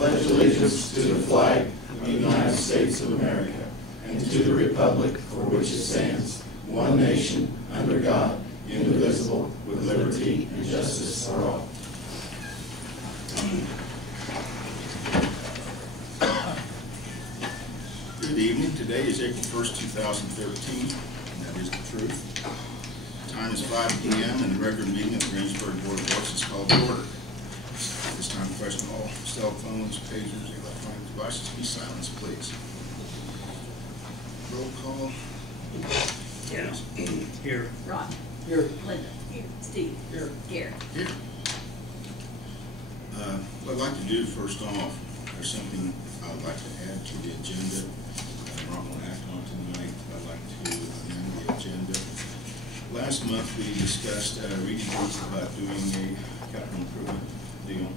pledge allegiance to the flag of the United States of America and to the republic for which it stands, one nation, under God, indivisible, with liberty and justice for all. Good evening. Today is April 1st, 2013, and that is the truth. Time is 5 p.m. and the regular meeting of the Greensburg Board of Works is called to order. At this time, question all cell phones, pagers, electronic devices be silenced, please. Roll call. Yeah. Here. Ron. Here. Linda. Here. Steve. Here. Gary. Here. What I'd like to do first off, there's something I would like to add to the agenda. We're not going to act on tonight. I'd like to amend the agenda. Last month we discussed Reedy about doing a capital improvement deal.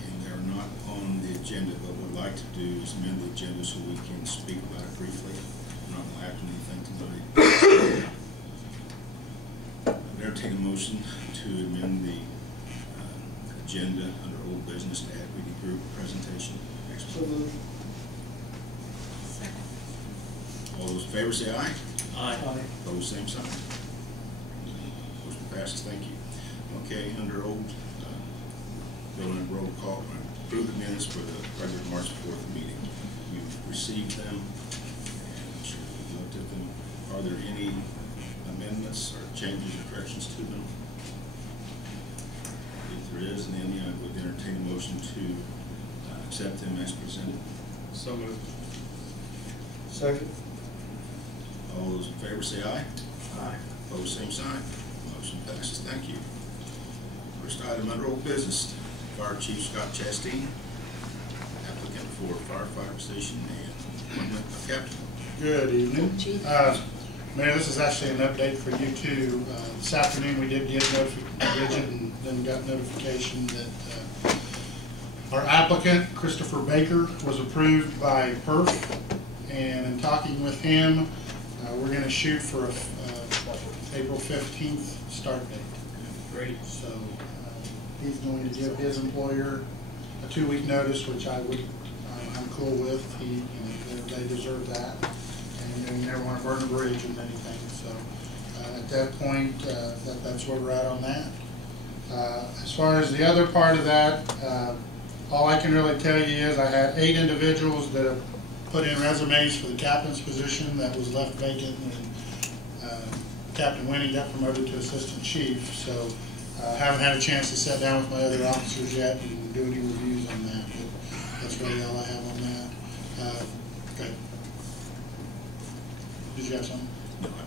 And they're not on the agenda, but what I'd like to do is amend the agenda so we can speak about it briefly. We're not going to act on anything tonight. I'd entertain a motion to amend the agenda under old business to add Reedy Group presentation. So moved. Second. All those in favor say aye. Aye. Opposed, same sign. Motion passes. Thank you. Okay, under old, going to roll call, approve the minutes for the regular March 4th meeting. You've received them, and I'm sure you've looked at them. Are there any amendments or changes or corrections to them? If there is, then I would entertain a motion to accept them as presented. So moved. Second. All those in favor say aye. Aye. Opposed, same sign. Motion passes. Thank you. First item under old business, Fire Chief Scott Chasteen, applicant for firefighter position and appointment of captain. Good evening. Mayor, this is actually an update for you too. This afternoon we did get notification and then got notification that our applicant, Christopher Baker, was approved by PERF, and in talking with him, we're going to shoot for a April 15th start date. Great. So he's going to give his employer a 2-week notice, which I'm cool with. They deserve that, and you never want to burn a bridge with anything. So at that point, that's where we're at on that. As far as the other part of that, all I can really tell you is I had 8 individuals that have put in resumes for the captain's position that was left vacant, and Captain Winnie got promoted to assistant chief. So I haven't had a chance to sit down with my other officers yet and do any reviews on that, but that's really all I have on that. Okay. Did you have something?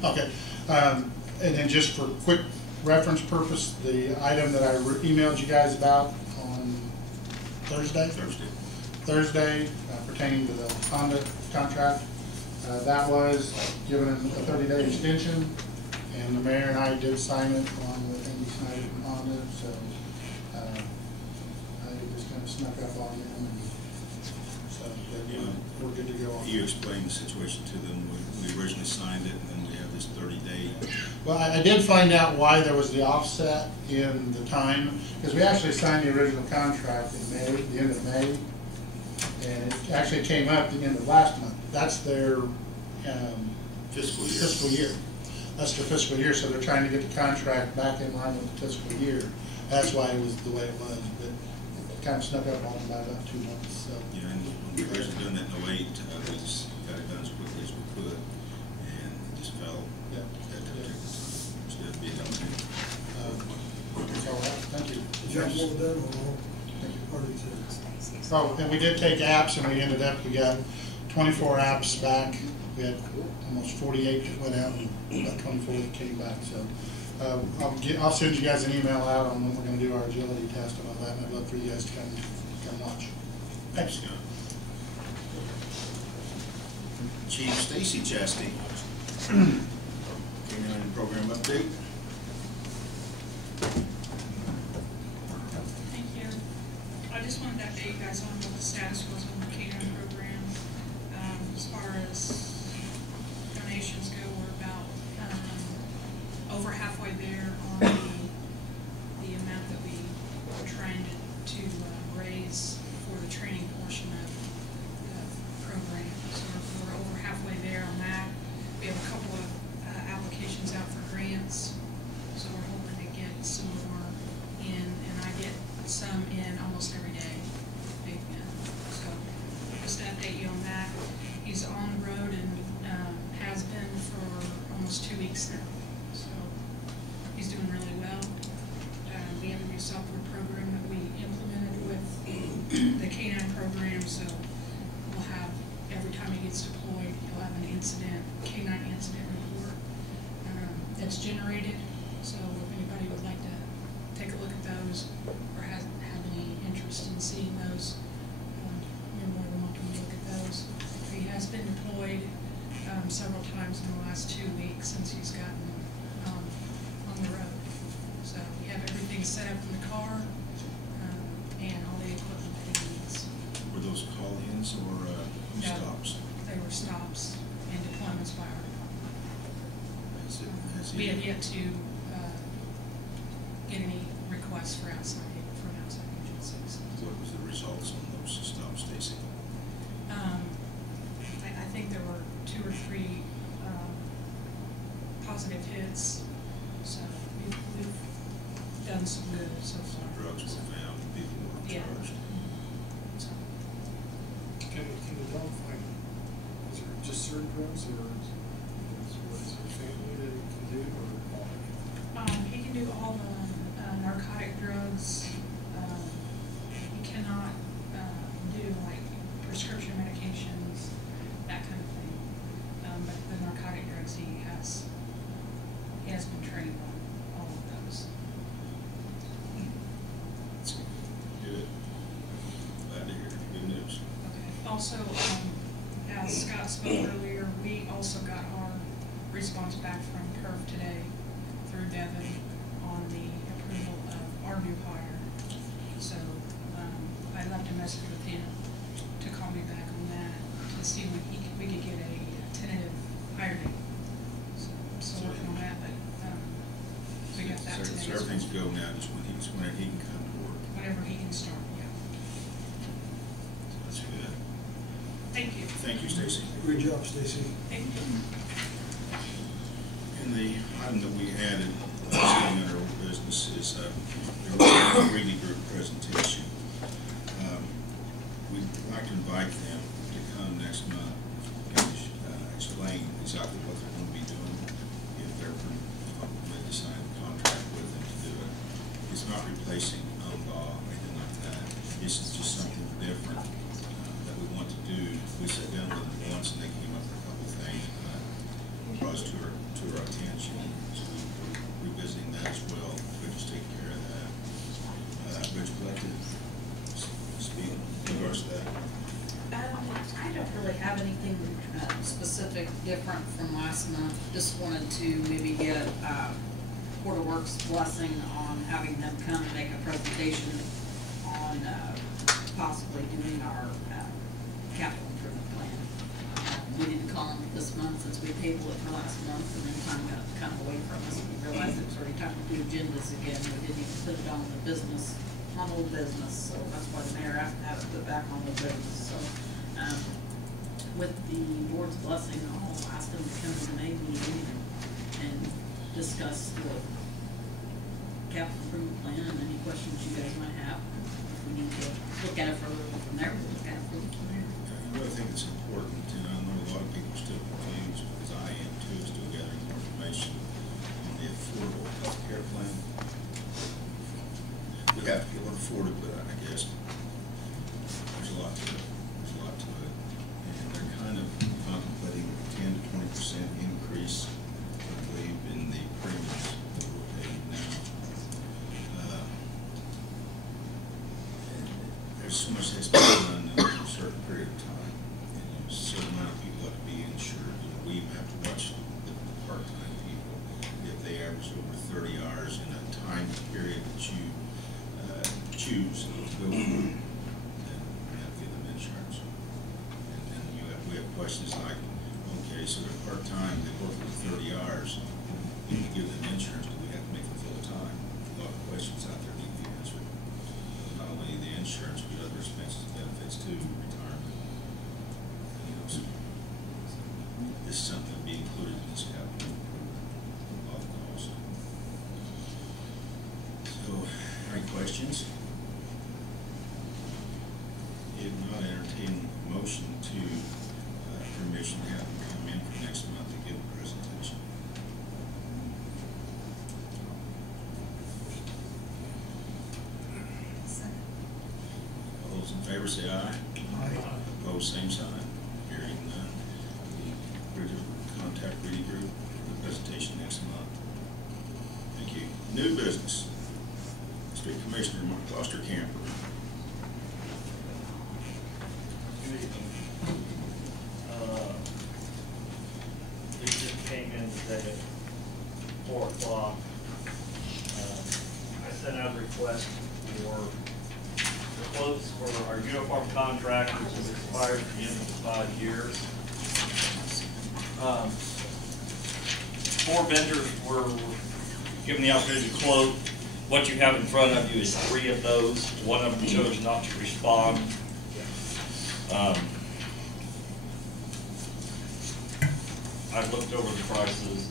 No. Okay. And then just for quick reference purpose, the item that I emailed you guys about on Thursday pertaining to the Honda contract, that was given a 30-day extension, and the mayor and I did sign it along with Andy Snyder and Honda, so I just kind of snuck up on them, and so we're good to go on. You explained the situation to them when we originally signed it, and then we have this 30-day. Well, I did find out why there was the offset in the time, because we actually signed the original contract in May, the end of May, and it actually came up at the end of last month. That's their fiscal year. That's their fiscal year, so they're trying to get the contract back in line with the fiscal year. That's why it was the way it was, but it kind of snuck up on them by about 2 months. So. Yeah, and when we originally done that in 08, we just got it done as quickly as we could, and it just fell at that particular time. Instead of being done. That's all right. Thank you. Thank you. Oh, and we did take apps, and we ended up, we got 24 apps back. We had almost 48 that went out, and about 24 that came back. So I'll send you guys an email out on when we're going to do our agility test and all that, and I'd love for you guys to come watch. Thanks, Scott. Chief Stacey Chasteen. Canine program update. Thank you. I just wanted to update you guys on what the status was on the Canine program. As far as donations go, we're about over halfway there on the amount that we were trying to raise program, so we'll have, every time he gets deployed, he'll have an incident, canine incident report that's generated. So if anybody would like to take a look at those or have any interest in seeing those, you're more than welcome to look at those. He has been deployed several times in the last 2 weeks since he's gotten on the road. So we have everything set up in the car and all the equipment that he needs. Were those call-ins or No, stops? They were stops and deployments by our department. Has We he- have yet to get any requests from outside agencies. What was the results on those stops, Stacey? I think there were 2 or 3 positive hits, so we've done some good so far. Some drugs were found, people were Yeah. charged. So, Can the dog find, is there just certain drugs, or is there family that it can do, or all? he can do all the narcotic drugs. He cannot do like prescription medications, that kind of thing. But the narcotic drugs, he has been trained on all of those. That's good. Glad to hear. Good news. Okay. Also, as Scott spoke earlier, we also got our response back from PERF today through Devin on the approval of our new hire. So I left a message with him to call me back on that to see when we could get a tentative hire date. So I'm still working on that, but we got that today. So everything's go now, just whenever he can come to work. Whenever he can start, yeah. That's good. Thank you. Thank you, Stacey. Great job, Stacey. Thank you. And the item that we added, under old business, is the Reedy Group presentation. We'd like to invite them to come next month and explain exactly what they're going to be doing, if they're going to sign a contract with them to do it. It's not replacing law or anything like that. This is just something different that we want to do. We sat down with them once and they came up with a couple of things that brought us to our attention. So we're revisiting that as well. We just take care of that. Rich, would you like to speak in regards to that? I don't really have anything specific different from last month. Just wanted to maybe get Port of Works blessing on having them come and make a presentation on possibly doing our capital improvement plan. We didn't call them this month since we tabled it for last month, and then time got kind of away from us. We realized it was already time to do agendas again. We didn't even put it on the business, on old business, so that's why the mayor asked to have it put back on the business. So with the board's blessing, I'll ask them to come to the May meeting and discuss the capital improvement plan and any questions you guys might have. If we need to look at it further from there, we'll look at it further from there. I really think it's important, and I know a lot of people are still confused, because I am too, still gathering more information on the affordable health care plan. We have to be able to afford it, but I guess there's a lot to it. There's a lot to it. And they're kind of contemplating a 10 to 20% increase, I believe, in the premiums that we're paying now. And there's so much that's been done in a certain period of time, and a certain amount of people have to be insured. We even have to watch the part-time people. If they average over 30 hours in a time period that you choose to go through, then we have to give them insurance. And then we have questions like, okay, so they're part-time, they work for 30 hours, you can give them insurance, do we have to make them full-time? A lot of questions out there need to be answered. Not only the insurance, but other expenses, benefits too, retirement. You know, so this is something to be included in this capital of cost. So, any questions? If not, entertain a motion to permission to have them come in for next month to give a presentation. All those in favor say aye. Opposed, same sign. Hearing none. We'll contact Reedy Group for the presentation next month. Thank you. New business. Street Commissioner Klosterkemper. Good evening. We just came in today at 4 o'clock. I sent out a request for the quotes for our uniform contract, which is expired at the end of the 5 years. 4 vendors were given the opportunity to quote. What you have in front of you is 3 of those. One of them chose not to respond. I looked over the prices.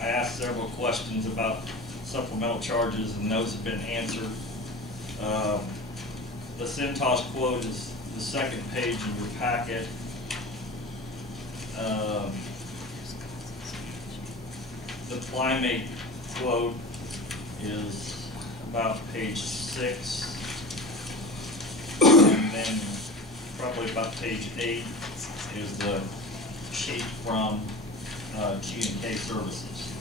I asked several questions about supplemental charges, and those have been answered. The Cintas quote is the second page in your packet. The Climate quote is about page 6, and then probably about page 8 is the sheet from G&K Services.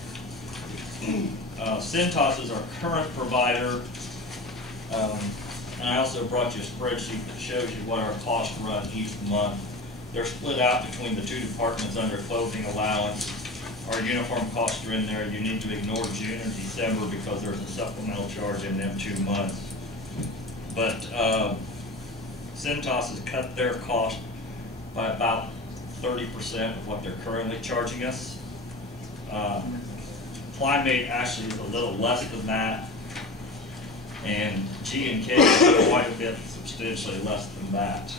Cintas is our current provider, and I also brought you a spreadsheet that shows you what our costs run each month. They're split out between the 2 departments under clothing allowance. Our uniform costs are in there. You need to ignore June and December because there's a supplemental charge in them 2 months. But Cintas has cut their cost by about 30% of what they're currently charging us. Climate actually is a little less than that, and G&K is quite a bit substantially less than that.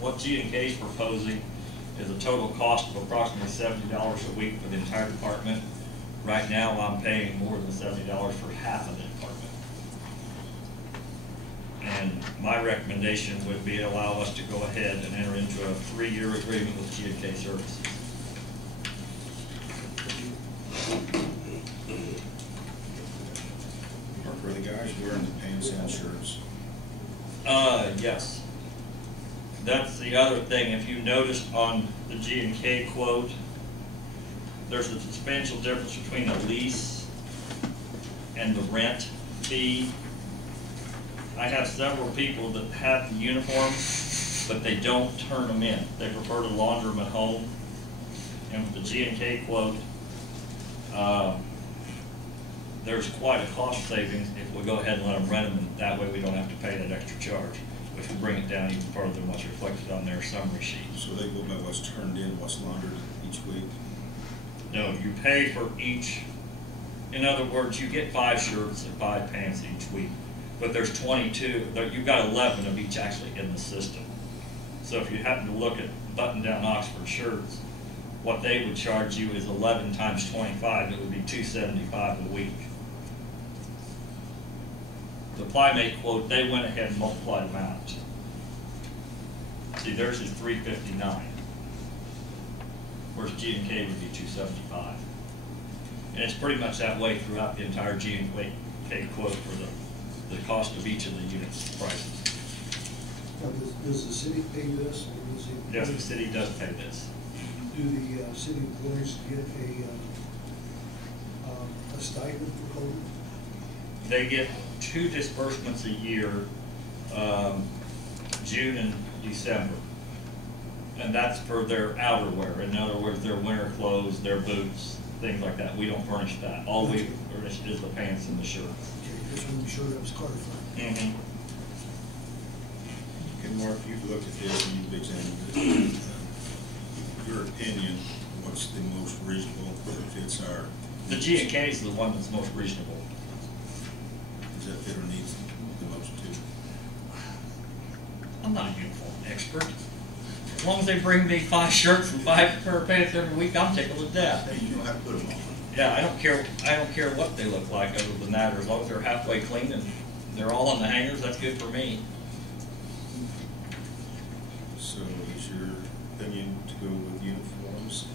What G&K is proposing is a total cost of approximately $70 a week for the entire department. Right now, I'm paying more than $70 for half of the department. And my recommendation would be to allow us to go ahead and enter into a 3-year agreement with G&K Services. Are the guys wearing the pants and shirts? Yes. That's the other thing. If you noticed on the G&K quote, there's a substantial difference between a lease and the rent fee. I have several people that have the uniforms, but they don't turn them in. They prefer to launder them at home. And with the G&K quote, there's quite a cost savings if we go ahead and let them rent them, and that way we don't have to pay that extra charge, which will bring it down even further than what's reflected on their summary sheet. So they go by what's turned in, what's laundered each week? No, you pay for each. In other words, you get 5 shirts and 5 pants each week, but there's 22. You've got 11 of each actually in the system. So if you happen to look at button-down Oxford shirts, what they would charge you is 11 times 25. It would be $275 a week. The Climate quote, they went ahead and multiplied them out. See, theirs is $359, whereas G&K would be $275. And it's pretty much that way throughout the entire G&K quote for the cost of each of the units' prices. Now, does the city pay this? Or does it Yes, the city does pay this. Do the city employees get a stipend for clothing? They get 2 disbursements a year, June and December. And that's for their outerwear. In other words, their winter clothes, their boots, things like that. We don't furnish that. All we furnish is the pants and the shirts. Okay, just want to be sure that was clarified. Mm-hmm. Okay, Mark, you've looked at this and you've examined it. Your opinion, what's the most reasonable that fits our? The G&K is the one that's most reasonable. Does that fit our needs the most too? I'm not a uniform expert. As long as they bring me 5 shirts and 5 pair of pants every week, I'm tickled to death. Hey, you know how to put them on. Yeah, I don't care what they look like other than that. As long as they're halfway clean and they're all on the hangers, that's good for me. So is your opinion to go with uniforms?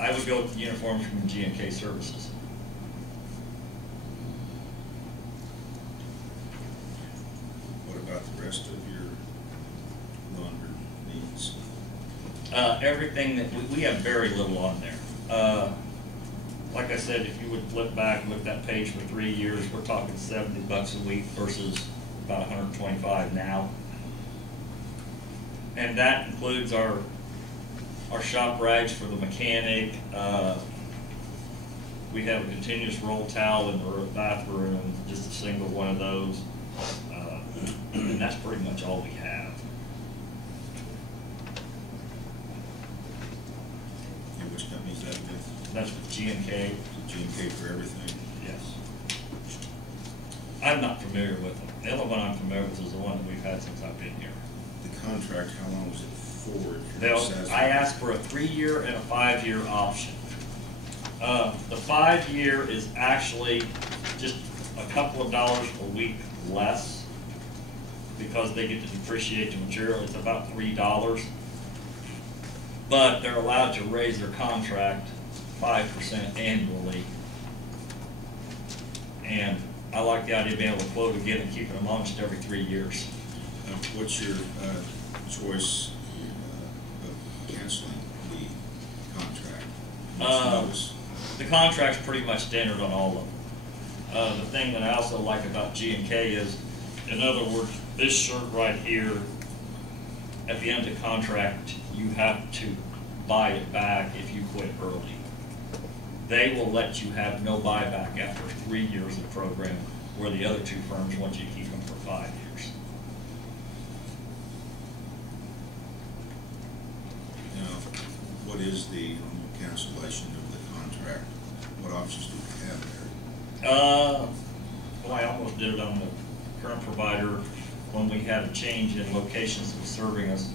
I would go with the uniforms from G&K Services. everything that, we have very little on there. Like I said, if you would flip back and look at that page for 3 years, we're talking $70 a week versus about 125 now. And that includes our shop rags for the mechanic. We have a continuous roll towel in the bathroom, just a single one of those. And that's pretty much all we have. And which company is that with? That's with G&K. G&K for everything? Yes. I'm not familiar with them. The only one I'm familiar with is the one that we've had since I've been here. The contract, how long was it for? I asked for a 3-year and a 5-year option. The 5-year is actually just a couple of dollars a week less because they get to depreciate the material. It's about $3. But they're allowed to raise their contract 5% annually. And I like the idea of being able to quote again and keeping them honest every 3 years. What's your choice of canceling the contract? The contract's pretty much standard on all of them. The thing that I also like about G&K is, in other words, this shirt right here, at the end of the contract, you have to buy it back if you quit early. They will let you have no buyback after 3 years of the program, where the other 2 firms want you to keep them for 5 years. Now, what is the cancellation of the contract? What options do we have there? Well, I almost did it on the current provider when we had a change in locations that was serving us.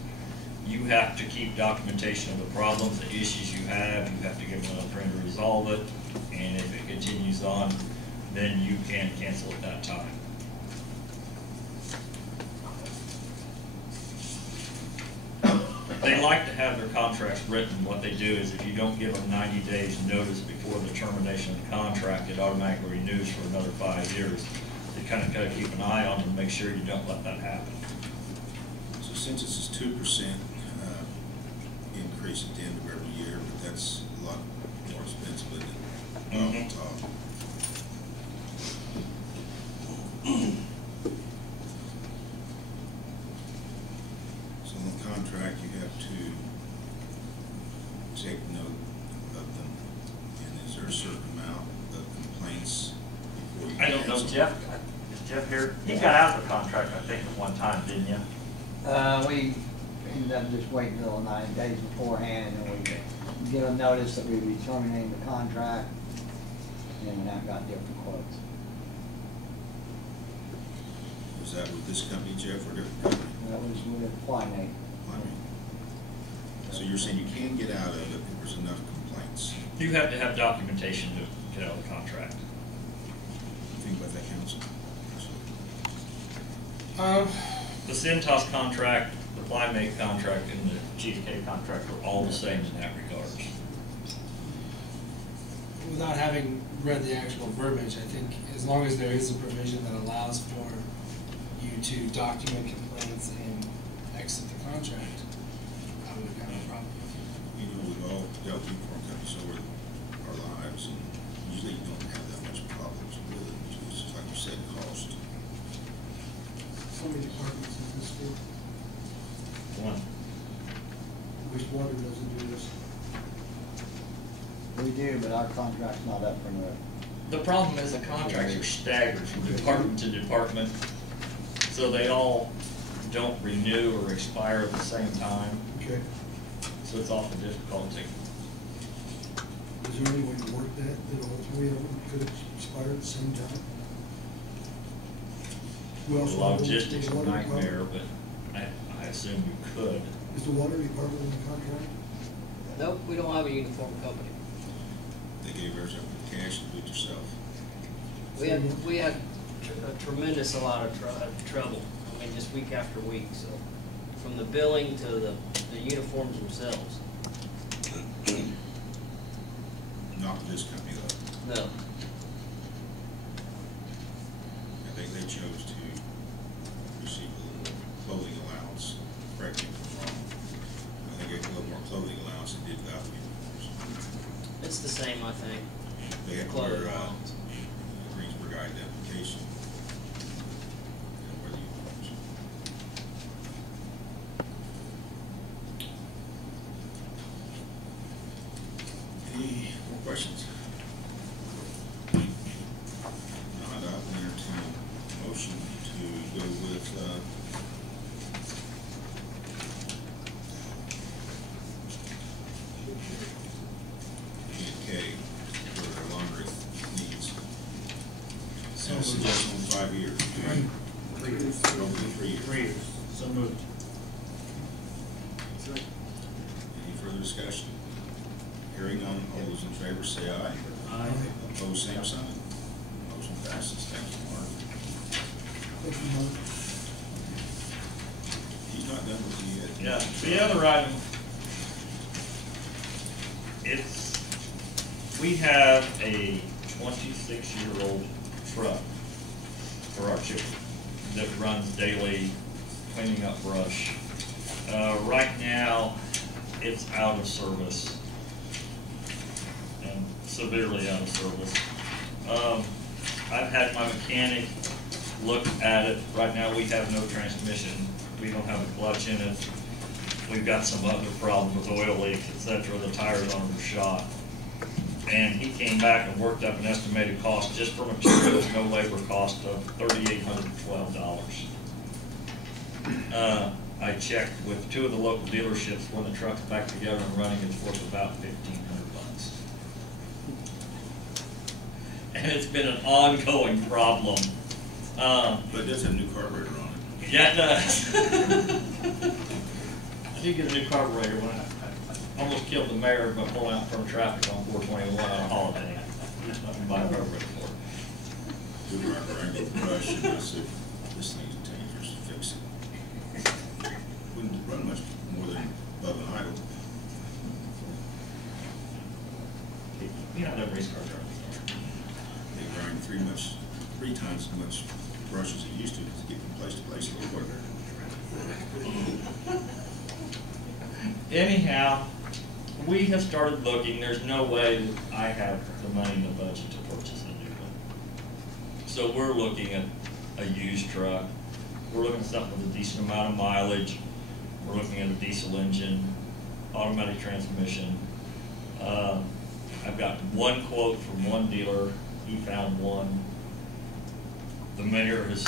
You have to keep documentation of the problems, the issues you have to give them enough time to resolve it, and if it continues on, then you can cancel at that time. They like to have their contracts written. What they do is if you don't give them 90 days notice before the termination of the contract, it automatically renews for another 5 years. You kind of got to keep an eye on them and make sure you don't let that happen. So since it's a 2% increase at the end of every year, but that's a lot more expensive than off the top. So in the contract, you have to take note of them, and is there a certain amount of complaints before you I don't know, cancel? Jeff, is Jeff here? He got out of the contract, I think, at one time, didn't you? We ended up just waiting until 9 days beforehand, and then we give them notice that we'd be terminating the contract, and then that got different quotes. Was that with this company, Jeff, or different company? That was with Flymate. So you're saying you can get out of it if there's enough complaints? You have to have documentation to get out of the contract. Think about that, counsel. The Cintas contract, the Flymate contract, and the G&K contract are all the same in that regard. Without having read the actual verbiage, I think as long as there is a provision that allows for you to document complaints and exit the contract, I would have no problem with it. You know, we've all dealt with uniform companies over our lives, and usually you don't have that much problems with it. It's just like you said, cost. How many departments is this for? One. Wastewater doesn't do this. We do, but our contract's not up for another. The problem is the contracts are staggered from department to department, so they all don't renew or expire at the same time, Okay. so it's often difficulty. Is there any way to work that all 3 of them could expire at the same time? Who else? Logistics Is a the water nightmare, department- but I assume you could. Is the water department in the contract? Nope, we don't have a uniform company. They gave ours up with cash and do it yourself. We had a tremendous amount of trouble, I mean, just week after week, so, from the billing to the uniforms themselves. Not with this company, though. No. I think they chose to receive a little more clothing allowance. Correct me if I'm wrong. I think they get a little more clothing It's the same, I think. They have to Close. wear Greensburg identification. And wear the uniforms. Any more questions? Not, I'll entertain a motion to go with, K for their laundry needs. So suggestion 5 years. Go for 3 years. 3 years. So moved. Any further discussion? Hearing none, all those in favor say aye. Aye. Opposed, same sign. Motion passes. Thank you, Mark. He's not done with you yet. Yeah, the other item, we have a 26-year-old truck for our chicken that runs daily cleaning up brush. Right now, it's out of service, and severely out of service. I've had my mechanic look at it. Right now, we have no transmission. We don't have a clutch in it. We've got some other problems with oil leaks, etc. The tires on it are shot. And he came back and worked up an estimated cost just for materials, no labor cost of $3,812. I checked with 2 of the local dealerships when the truck's back together and running, it's worth about $1,500. And it's been an ongoing problem. But it does have a new carburetor on it. Yeah, it does. I did get a new carburetor when I almost killed the mayor by pulling out from traffic on 421 on a holiday. I can buy a carburetor for it. We were around with the brush, and I said, this thing's dangerous, fix it. Wouldn't run much more than above an idle. You know, I never race car driving. They grind 3 times as much brush as it used to get from place to place a little quicker. Anyhow, we have started looking. There's no way that I have the money in the budget to purchase a new one. So we're looking at a used truck. We're looking at something with a decent amount of mileage. We're looking at a diesel engine, automatic transmission. I've got one quote from one dealer. He found one. The mayor has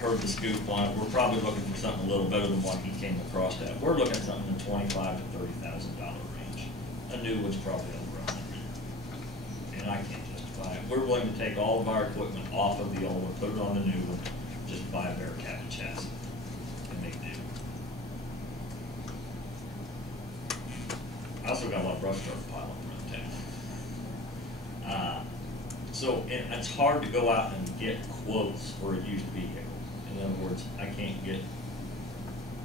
heard the scoop on it. We're probably looking for something a little better than what he came across at. We're looking at something in the $25,000 to $30,000 range. A new one's probably over $100,000, and I can't justify it. We're willing to take all of our equipment off of the old one, put it on the new one, just buy a Bearcat chassis and make do. I also got a lot of brush truck piling around town. So it's hard to go out and get quotes for a used vehicle. In other words, I can't get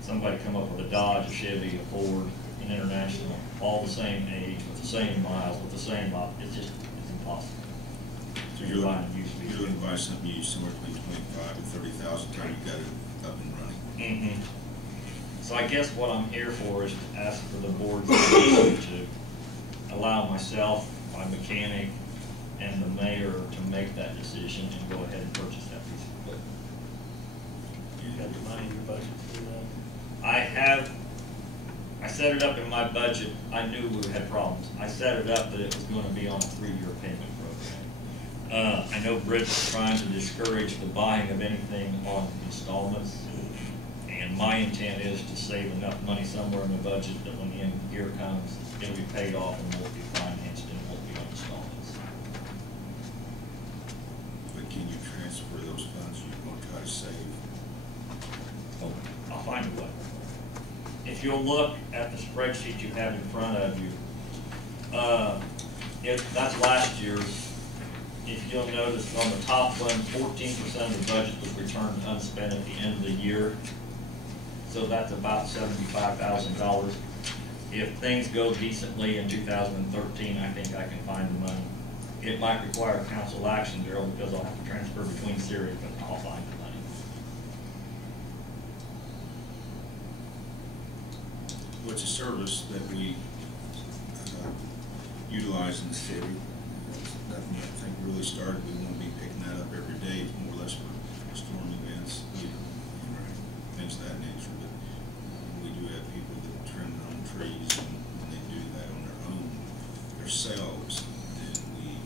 somebody come up with a Dodge, a Chevy, a Ford, an International, all the same age, with the same miles, with the same model. It's impossible. So you're looking to buy something used somewhere between $25,000 and $30,000 time you got it up and running. Mm-hmm. So I guess what I'm here for is to ask for the board's permission to allow myself, my mechanic, and the mayor to make that decision and go ahead and purchase that piece of equipment. You got the money in your budget to do that? I set it up in my budget. I knew we had problems. I set it up that it was going to be on a 3-year payment program. I know Britt's trying to discourage the buying of anything on installments, and my intent is to save enough money somewhere in the budget that when the end of the year comes, it'll be paid off and won't be financed and won't be on installments. But can you transfer those funds you're going to try to save? Oh, I'll find a way. If you'll look at the spreadsheet you have in front of you, that's last year's. If you'll notice on the top one, 14% of the budget was returned unspent at the end of the year. So that's about $75,000. If things go decently in 2013, I think I can find the money. It might require council action, Darryl, because I'll have to transfer between series, but I'll find the money. What's a service that we utilized in the city. Nothing I think really started. We want to be picking that up every day, more or less for storm events, things of that nature. But we do have people that trim their own trees, and when they do that on their own, themselves, then we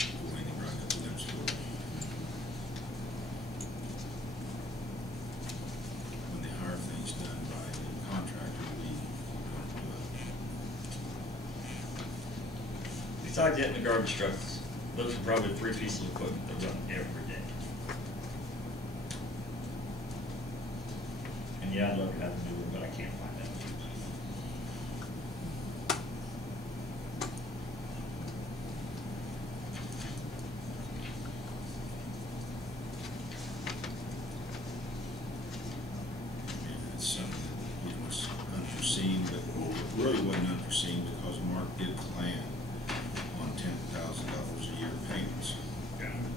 go in and write up limbs for them. When they hire things done by a contractor, we don't do it. Besides getting the garbage trucks, those are probably 3 pieces of equipment that run every day. And yeah, I'd love to have them do it, but I can't find that. It's something that was unforeseen, but it really wasn't unforeseen because Mark did plan on $10,000 a year payments.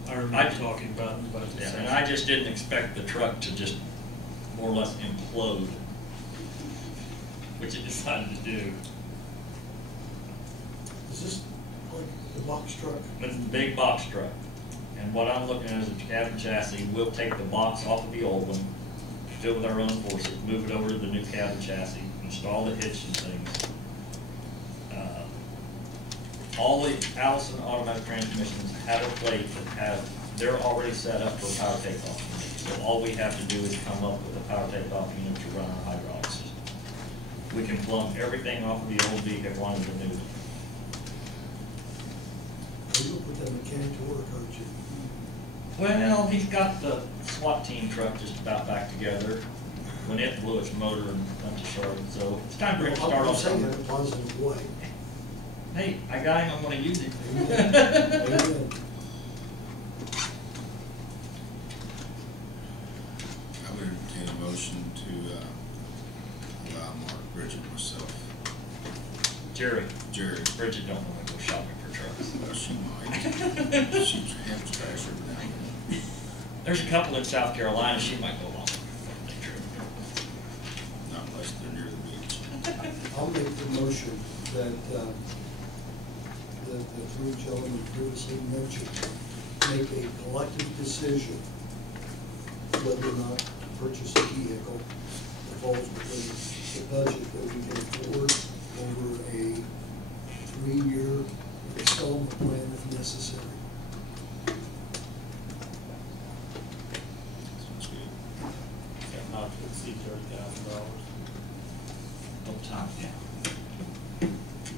I remember talking about it, but Yeah, and I just didn't expect the truck to just more or less implode, which it decided to do. Is this like the box truck? It's the big box truck. And what I'm looking at is a cabin chassis. We'll take the box off of the old one, fill with our own forces, move it over to the new cabin chassis, install the hitch and things. All the Allison automatic transmissions have a plate that they're already set up for a power takeoff unit. So all we have to do is come up with a power takeoff unit to run our hydraulic system. We can plumb everything off of the old vehicle onto the new one. You'll put that mechanic to work, aren't you? Well, he's got the SWAT team truck just about back together when it blew its motor and went to Charlotte. So it's time for him to start I'm off. saying in a positive way. Hey, I got him, I'm gonna use him. Amen. I would entertain a motion to allow Mark, Bridget, and myself. Jerry, Bridget, don't want to go shopping for trucks. well, she might. She's half trash every now and then. There's a couple in South Carolina, she might go along. Not unless they're near the beach. I'll make the motion that the three gentlemen previously mentioned make a collective decision whether or not to purchase a vehicle that falls within the budget that we can afford over a 3-year installment plan if necessary. Sounds good. not to exceed $30,000. Don't time it down.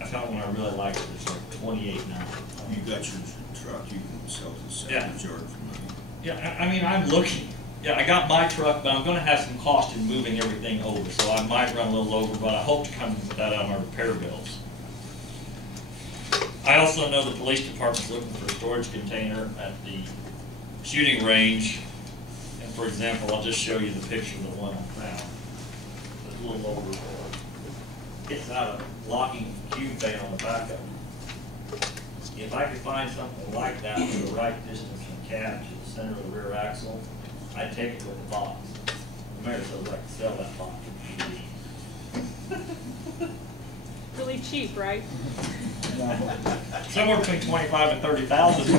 I found one I really liked, it's like 28 now. You got your truck, you can sell to the salvage yard for money. Yeah, I mean, I'm looking. Yeah, I got my truck, but I'm gonna have some cost in moving everything over, so I might run a little over, but I hope to come with that on my repair bills. I also know the police department's looking for a storage container at the shooting range. And for example, I'll just show you the picture of the one I found. It's a little over, it's out a locking cube bay on the back of it. If I could find something like that for the right distance from cab to the center of the rear axle, I'd take it with the box. The mayor says I can sell that box. Really cheap, right? Somewhere between 25 and 30,000.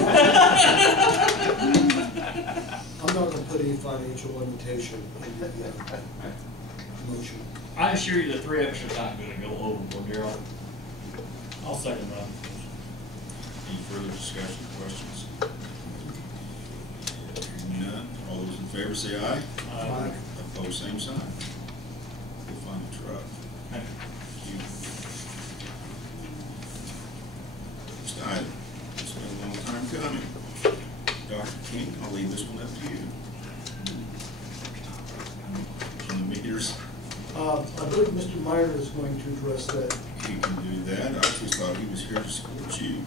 I'm not gonna put any financial limitation in the motion. I assure you the three of us are not gonna go overboard, Daryl. I'll second that. Any further discussion or questions? Hearing none, all those in favor say aye. Aye. Opposed, same sign. We'll find a truck. Thank you. Next item, it's been a long time coming. Dr. King, I'll leave this one up to you. On the meters, I believe Mr. Meyer is going to address that. he can do that. I just thought he was here to support you.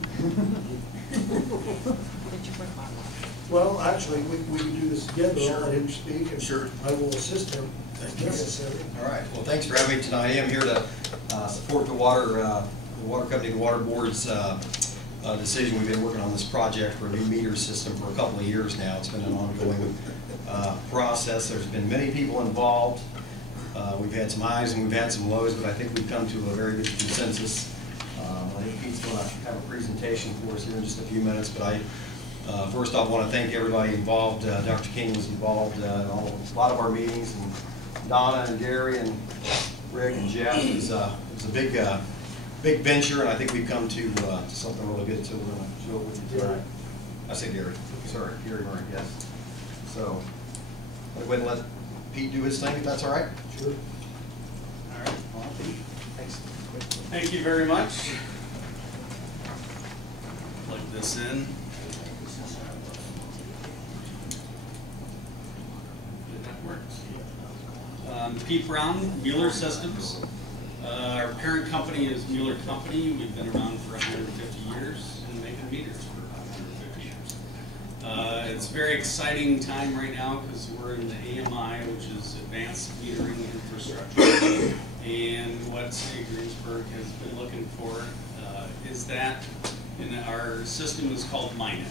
Well, actually, we can do this together. Sure. I'll let him speak, and Sure. I will assist him Thank if you. necessary. All right, well, thanks for having me tonight. I am here to support the water company, the water board's decision. We've been working on this project for a new meter system for a couple of years now. It's been an ongoing process. There's been many people involved. We've had some highs and we've had some lows, but I think we've come to a very good consensus I think Pete's going to have a presentation for us here in just a few minutes, but first off, want to thank everybody involved. Dr. King was involved in a lot of our meetings, and Donna and Gary and Rick and Jeff. It was a big venture, and I think we've come to something really good, so we're going to show it with you tonight. I said Gary. Sorry, Gary Murray, yes. So, I'll go ahead and let Pete do his thing, if that's all right? Sure. All right, well, Pete, thanks. Thank you very much. Plug this in. Did that work? Pete Brown, Mueller Systems. Our parent company is Mueller Company. We've been around for 150 years and making meters for 150 years. It's a very exciting time right now because we're in the AMI, which is Advanced Metering Infrastructure. And what City of Greensburg has been looking for is that, and our system is called MyNet.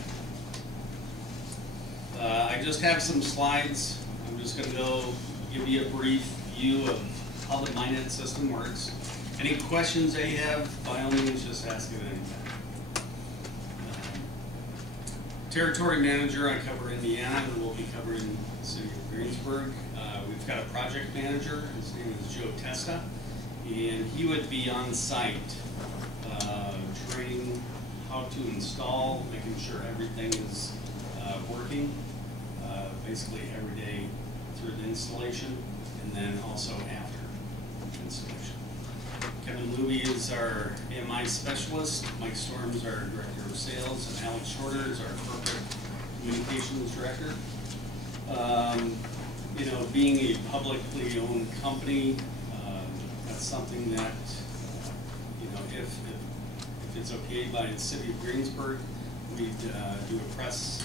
I just have some slides. I'm just going to go give you a brief view of how the MyNet system works. Any questions that you have, by all means, just ask it anytime. Territory manager, I cover Indiana, and we'll be covering the City of Greensburg. We've got a project manager. His name is Joe Testa, and he would be on site training how to install, making sure everything is working, basically every day through the installation, and then also after installation. Kevin Luby is our AMI specialist. Mike Storm is our director of sales, and Alex Shorter is our corporate communications director. You know, being a publicly owned company, that's something that, you know, if it's okay by the City of Greensburg, we'd do a press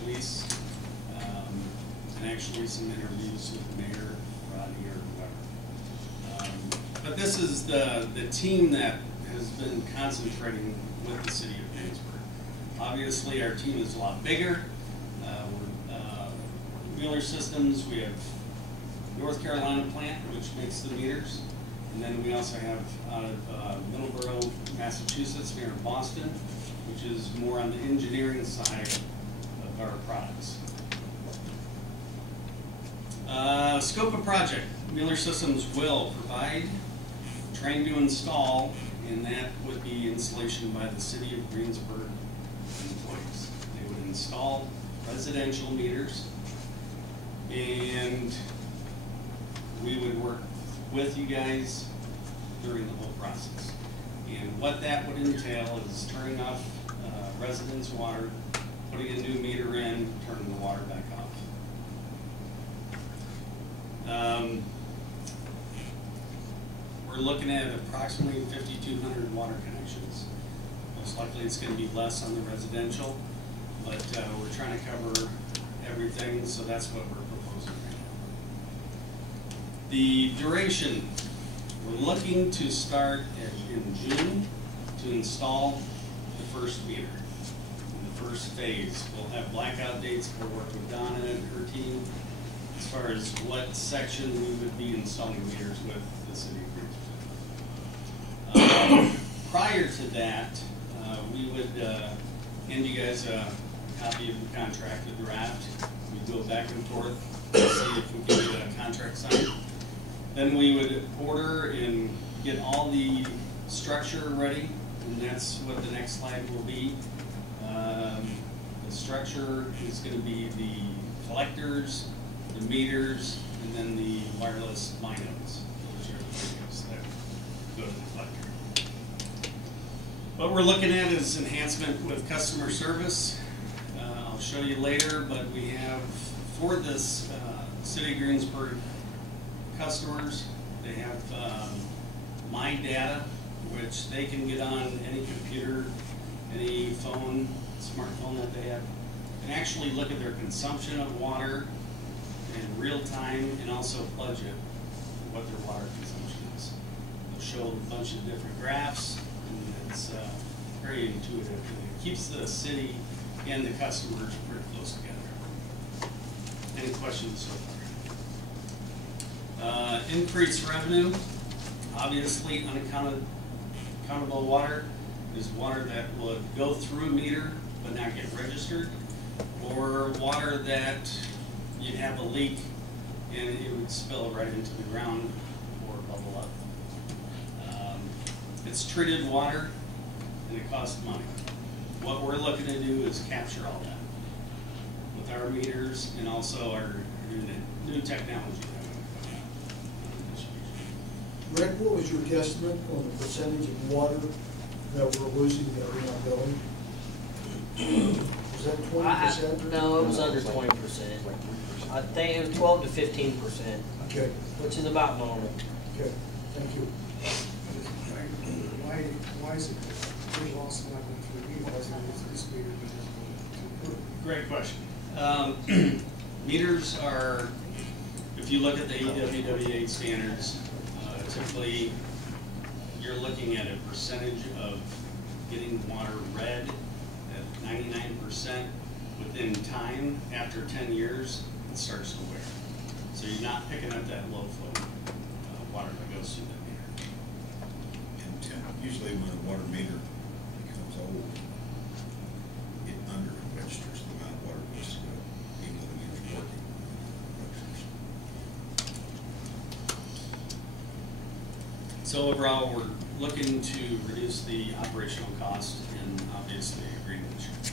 release, and actually some interviews with the mayor, Rodney, or whoever. But this is the team that has been concentrating with the City of Greensburg. Obviously, our team is a lot bigger. Mueller Systems, we have North Carolina plant, which makes the meters. And then we also have out of Middleborough, Massachusetts, near Boston, which is more on the engineering side of our products. Scope of project. Mueller Systems will provide, train to install, and that would be installation by the City of Greensburg employees. They would install residential meters, and we would work with you guys during the whole process. And what that would entail is turning off residents' water, putting a new meter in, turning the water back off. We're looking at approximately 5,200 water connections. Most likely it's going to be less on the residential, but we're trying to cover everything, so that's what we're proposing right now. The duration, we're looking to start in June to install the first meter. In the first phase, we'll have blackout dates. We'll work with Donna and her team as far as what section we would be installing meters with the City of Greensburg. Prior to that, we would hand you guys a copy of the contract, the draft. We'd go back and forth to see if we could get a contract signed. Then we would order and get all the structure ready, and that's what the next slide will be. The structure is going to be the collectors, the meters, and then the wireless MyNodes. Those are the things that go to the collector. What we're looking at is enhancement with customer service. I'll show you later, but we have, for this City of Greensburg customers, they have My Data, which they can get on any computer, any phone, smartphone that they have, and actually look at their consumption of water in real time, and also budget what their water consumption is. They'll show a bunch of different graphs, and it's very intuitive, and it keeps the city and the customers pretty close together. Any questions so far? Increased revenue, obviously unaccountable water is water that would go through a meter but not get registered, or water that you'd have a leak and it would spill right into the ground or bubble up. It's treated water and it costs money. What we're looking to do is capture all that with our meters and also our new technology that we're coming out. Rick, what was your guesstimate on the percentage of water that we're losing that we're not billing? Was that 20%? No, it was under 20%. I think it was 12 to 15%. Okay, Which is about normal. okay, thank you. Why is it that we lost not going through you? Why is it this meter but not Great question. Meters are, if you look at the EWW8 standards, typically you're looking at a percentage of getting water read at 99%. Within time, after 10 years, it starts to wear. So you're not picking up that low flow water that goes through that meter. And usually when a water meter becomes old, it under-registers the amount of water that goes through it, even though the meter's working. So overall, we're looking to reduce the operational cost and obviously green insurance.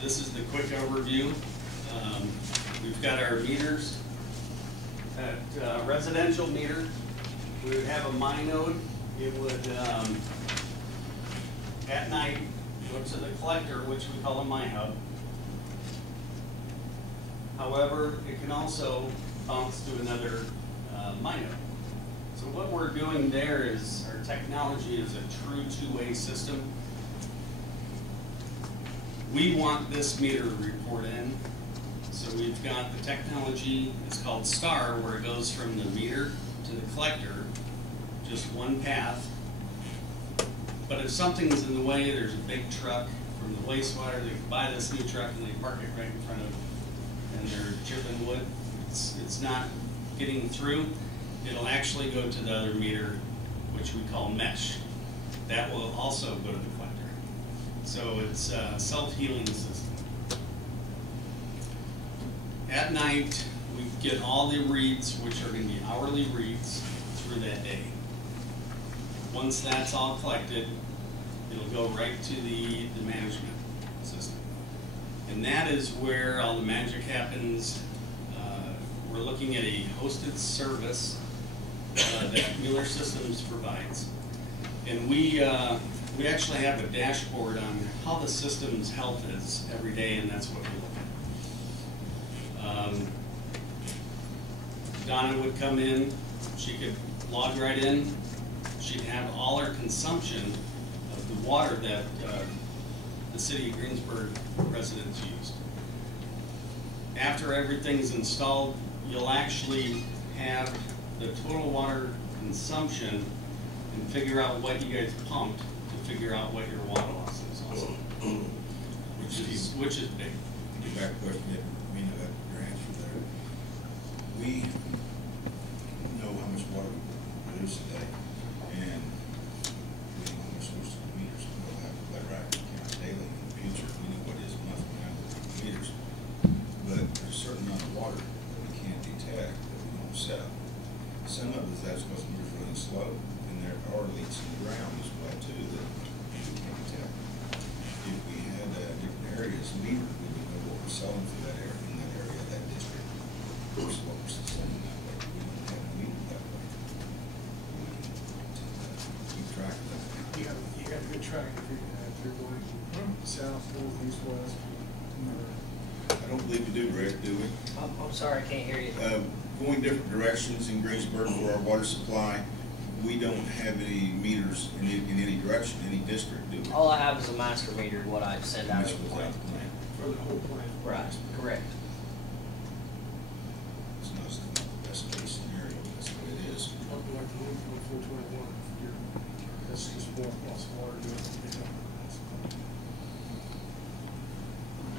This is the quick overview. We've got our meters. At residential meter, we would have a my node. It would, at night, go to the collector, which we call a my hub. However, it can also bounce to another my node. So what we're doing there is our technology is a true two-way system. We want this meter to report in. So we've got the technology, it's called STAR, where it goes from the meter to the collector, just one path. But if something's in the way, there's a big truck from the wastewater, they can buy this new truck and they park it right in front of, and they're chipping wood. It's not getting through. It'll actually go to the other meter, which we call mesh. That will also go to the collector. So it's a self-healing system. At night, we get all the reads, which are going to be hourly reads, through that day. Once that's all collected, it'll go right to the management system. And that is where all the magic happens. We're looking at a hosted service that Mueller Systems provides. And we actually have a dashboard on how the system's health is every day, and that's what we look at. Donna would come in, she could log right in, she'd have all her consumption of the water that the city of Greensburg residents used. After everything's installed, you'll actually have the total water consumption and figure out what you guys pumped to figure out what your water loss is also, which is big. Get back to the question, you know your answer there. We know how much water we produce a day, and we know how much sources of meters we'll have to let right count daily in the future. We know what is monthly now with meters, but there's a certain amount of water that we can't detect that we don't sell. Some of it that's because meters are running slow, and there are leaks in the ground as well too that we can't detect. If we had different areas metered, we would know what we're selling for that area, in that area, that district, versus what we're selling that way. We don't have it metered that way. We can keep track of that. You got a good track if you're going south, north, east, west. I don't believe we do, Rick, do we? I'm sorry, I can't hear you. Going different directions in Greensburg for our water supply, we don't have any meters in any direction, any district, do we? All I have is a master meter, what I send out. Which was out the plant. For the whole plant. Right, correct. It's not the best case scenario, that's the way it is. Probably like the 1.421, that's just more loss of water doing it.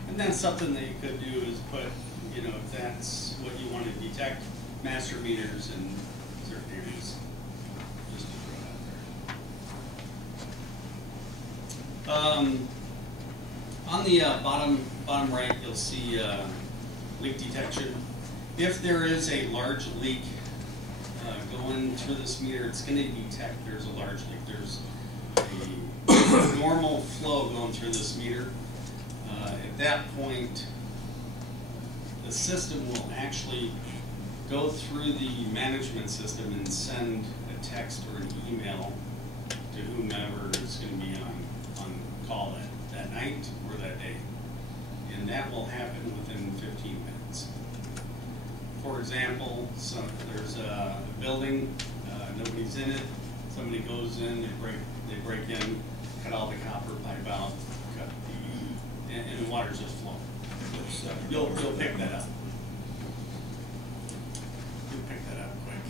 And that's something that you could do is put, you know, if that's what you want to detect, master meters in certain areas, just to throw it out there. On the bottom right, you'll see leak detection. If there is a large leak going through this meter, it's going to detect there's a large leak. There's a normal flow going through this meter. At that point, the system will actually go through the management system and send a text or an email to whomever is going to be on call that night or that day. And that will happen within 15 minutes. For example, there's a building, nobody's in it, somebody goes in, they break in, cut all the copper pipe out, and the water's just flowing. You'll pick that up. You'll pick that up quick.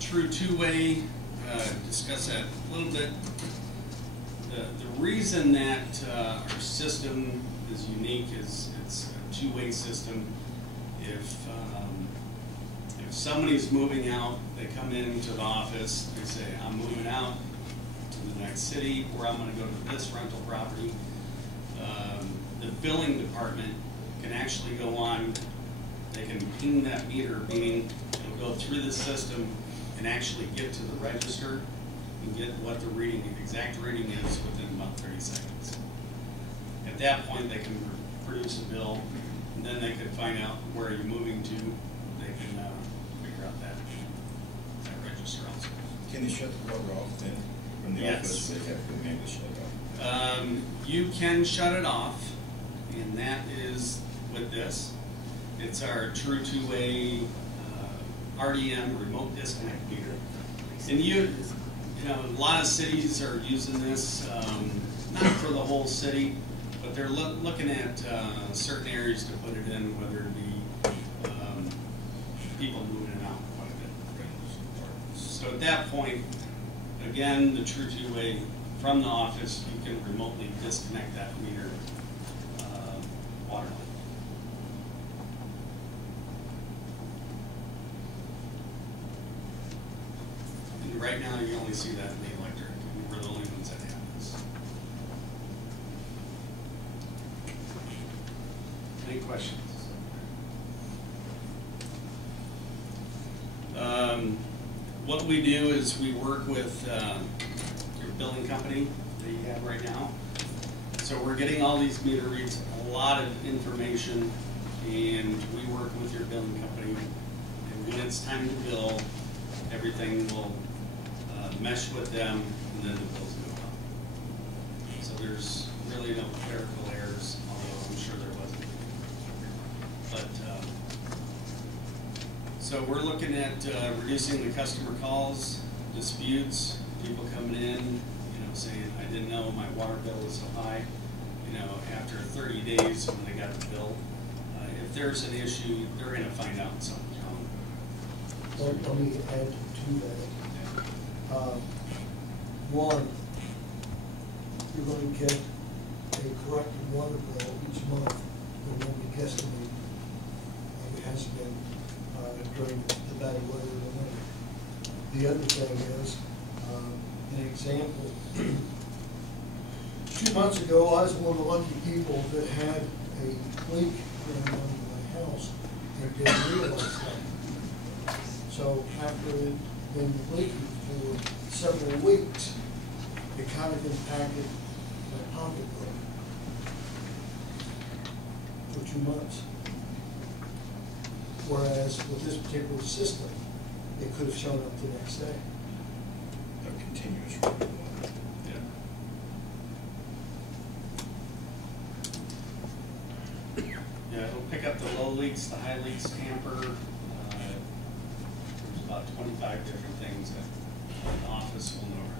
True two-way, discuss that a little bit. The reason that our system is unique is it's a two-way system. If somebody's moving out, they come into the office, they say, I'm moving out to the next city, or I'm going to go to this rental property. The billing department can actually go on, they can ping that meter, meaning it'll go through the system and actually get to the register and get what the reading, the exact reading is within about 30 seconds. At that point, they can produce a bill, and then they can find out where you're moving to. They can figure out that register also. Can they shut the water off then from the office? They have to manually shut it off. You can shut it off, and that is with this. It's our true two-way RDM, remote disconnect meter. And you know, a lot of cities are using this, not for the whole city, but they're looking at certain areas to put it in, whether it be people moving it out quite a bit. So at that point, again, the true two-way from the office, you can remotely disconnect that meter water line. And right now, you only see that in the electric. We're the only ones that have this. Any questions? What we do is we work with your billing company that you have right now. So we're getting all these meter reads, a lot of information, and we work with your billing company. And when it's time to bill, everything will mesh with them, and then the bills go out. So there's really no clerical errors, although I'm sure there wasn't. But so we're looking at reducing the customer calls, disputes, people coming in, you know, saying, I didn't know my water bill was so high. You know, after 30 days when they got the bill, if there's an issue, they're going to find out something's wrong. Let me add to that. One, you're going to get a corrected water bill each month that will be guesstimated. It has been during the bad weather in the winter. The other thing is, an example. 2 months ago, I was one of the lucky people that had a leak going on in my house and didn't realize that. So after it had been leaking for several weeks, it kind of impacted my pocketbook for 2 months. Whereas with this particular system, it could have shown up the next day. A continuous running water. Yeah, it'll pick up the low leaks, the high leaks, tamper. There's about 25 different things that the office will know right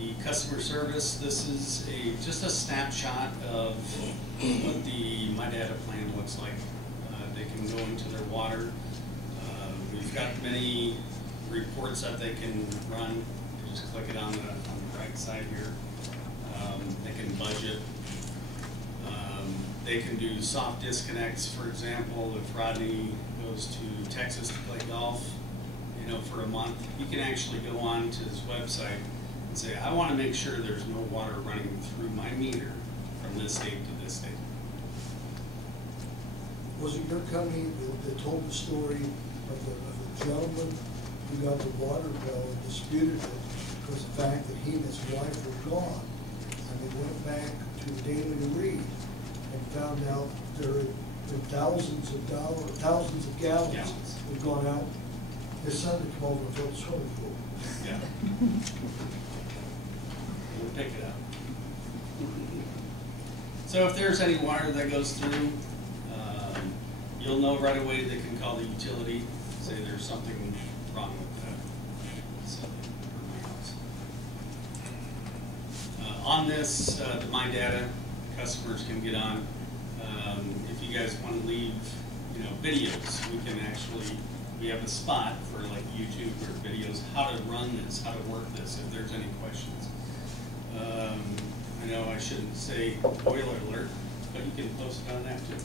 away. The customer service, this is just a snapshot of what the My Data plan looks like. They can go into their water. We've got many reports that they can run. You just click it on the right side here. They can budget. They can do soft disconnects, for example, if Rodney goes to Texas to play golf, you know, for a month, he can actually go on to his website and say, I want to make sure there's no water running through my meter from this date to this date. Was it your company that told the story of the gentleman who got the water bill and disputed it because the fact that he and his wife were gone? And they went back to the Daily Reed and found out there had been thousands of gallons had gone out. His son had come over and filled the swimming pool. Yeah. We'll pick it up. So if there's any water that goes through, you'll know right away. They can call the utility, say there's something wrong with that facility or my house. On this, the My Data, customers can get on. If you guys want to leave, you know, videos, we can actually, we have a spot for like YouTube or videos, how to run this, how to work this, if there's any questions. I know I shouldn't say boiler alert, but you can post it on that too.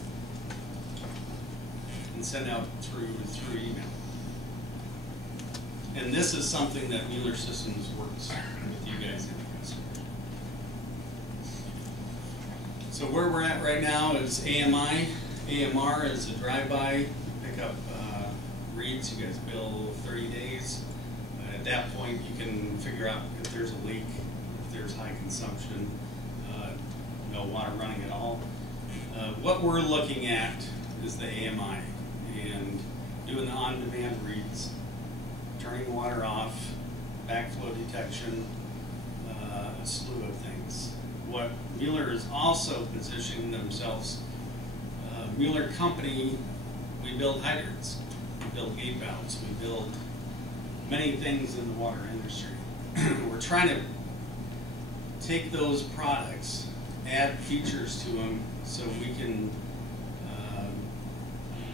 And send out through email. And this is something that Mueller Systems works with you guys in the customer. So where we're at right now is AMI. AMR is a drive-by, pick up reads. You guys bill 30 days. At that point, you can figure out if there's a leak, if there's high consumption, no water running at all. What we're looking at is the AMI and doing the on-demand reads, turning the water off, backflow detection, a slew of things. What Mueller is also positioning themselves, Mueller Company, we build hydrants, we build gate valves, we build many things in the water industry. We're trying to take those products, add features to them so we can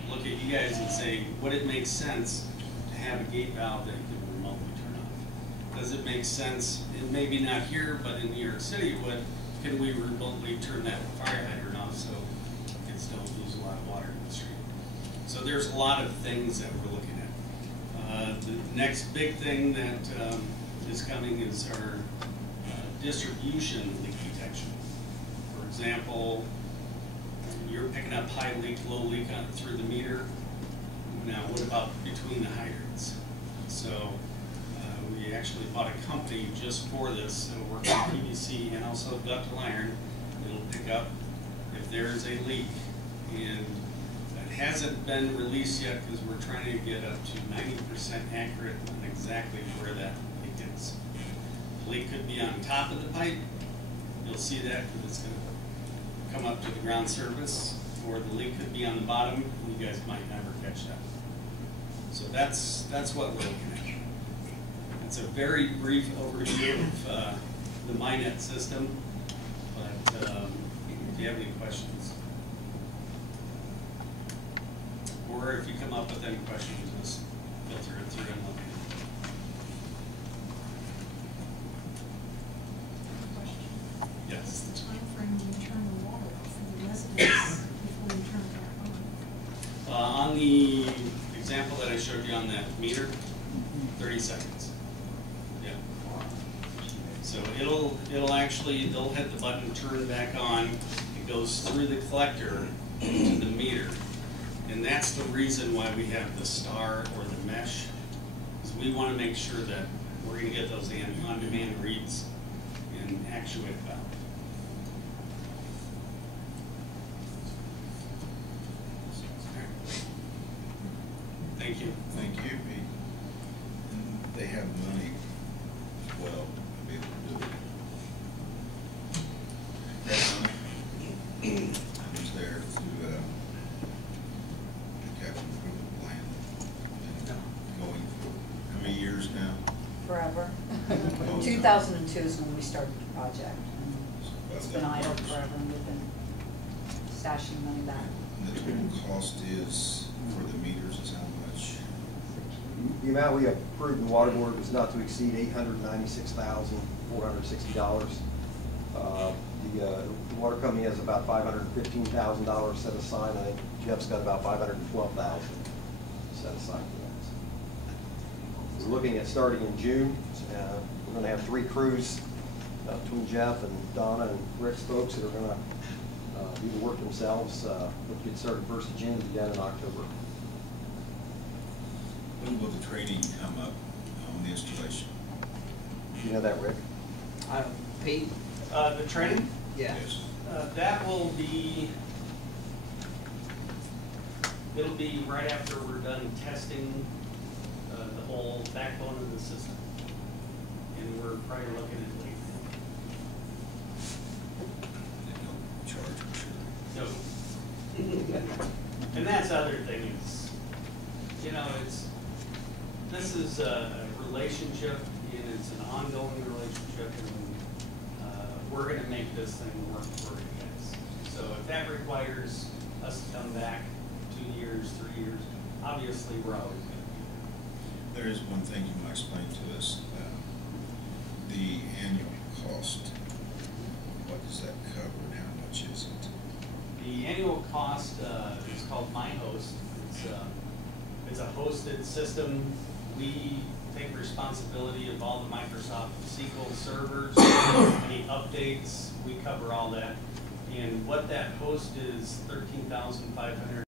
look at you guys and say, would it make sense to have a gate valve that you can remotely turn off? Does it make sense, and maybe not here, but in New York City, can we remotely turn that fire hydrant off so kids don't lose a lot of water in the street? So there's a lot of things that we're looking at. The next big thing that is coming is our distribution leak detection. For example, you're picking up high leak, low leak through the meter. Now, what about between the hydrants? So we actually bought a company just for this. It'll work with PVC and also ductile iron. It'll pick up if there's a leak. And it hasn't been released yet because we're trying to get up to 90% accurate on exactly where that leak is. The leak could be on top of the pipe. You'll see that because it's going to come up to the ground surface, or the leak could be on the bottom, and you guys might never catch that. So that's what we're looking at. It's a very brief overview of the MyNet system, but if you have any questions, or if you come up with any questions, just filter it through and let me know. Yes. What's the time frame when you turn the water off for the residents before you turn it back on? On the example that I showed you on that meter, 30 seconds. Yeah. So it'll actually, they'll hit the button, turn back on. It goes through the collector to the meter. And that's the reason why we have the star or the mesh, is we want to make sure that we're going to get those on-demand reads and actuate valve. Thank you. Thank you. And they have money as well to be able to do it. I was there through the capital improvement plan. And going for how many years now? Forever. Oh, 2002 is when we started the project. It's been idle $12. forever, and we've been stashing money back. And the total cost is for the meters is how much? The amount we approved in the water board was not to exceed $896,460. the water company has about $515,000 set aside. I think Jeff's got about $512,000 set aside for that. We're looking at starting in June. We're going to have 3 crews between Jeff and Donna and Rick's folks that are going to do the work themselves. We'll get started 1st of June, be done in October. When will the training come up on the installation? You know that, Rick? Pete? The training? Yeah. Yes. That will be, it'll be right after we're done testing the whole backbone of the system. And we're probably looking at late. No charge, I'm sure. No. And that's the other thing is, you know, this is a relationship and it's an ongoing relationship, and we're gonna make this thing work for you guys. So if that requires us to come back 2 years, 3 years, obviously we're always gonna be There is one thing you might explain to us, the annual cost. What does that cover and how much is it? there. The annual cost is called MyHost. It's a hosted system. We take responsibility of all the Microsoft SQL servers, any updates, we cover all that. And what that host is, $13,500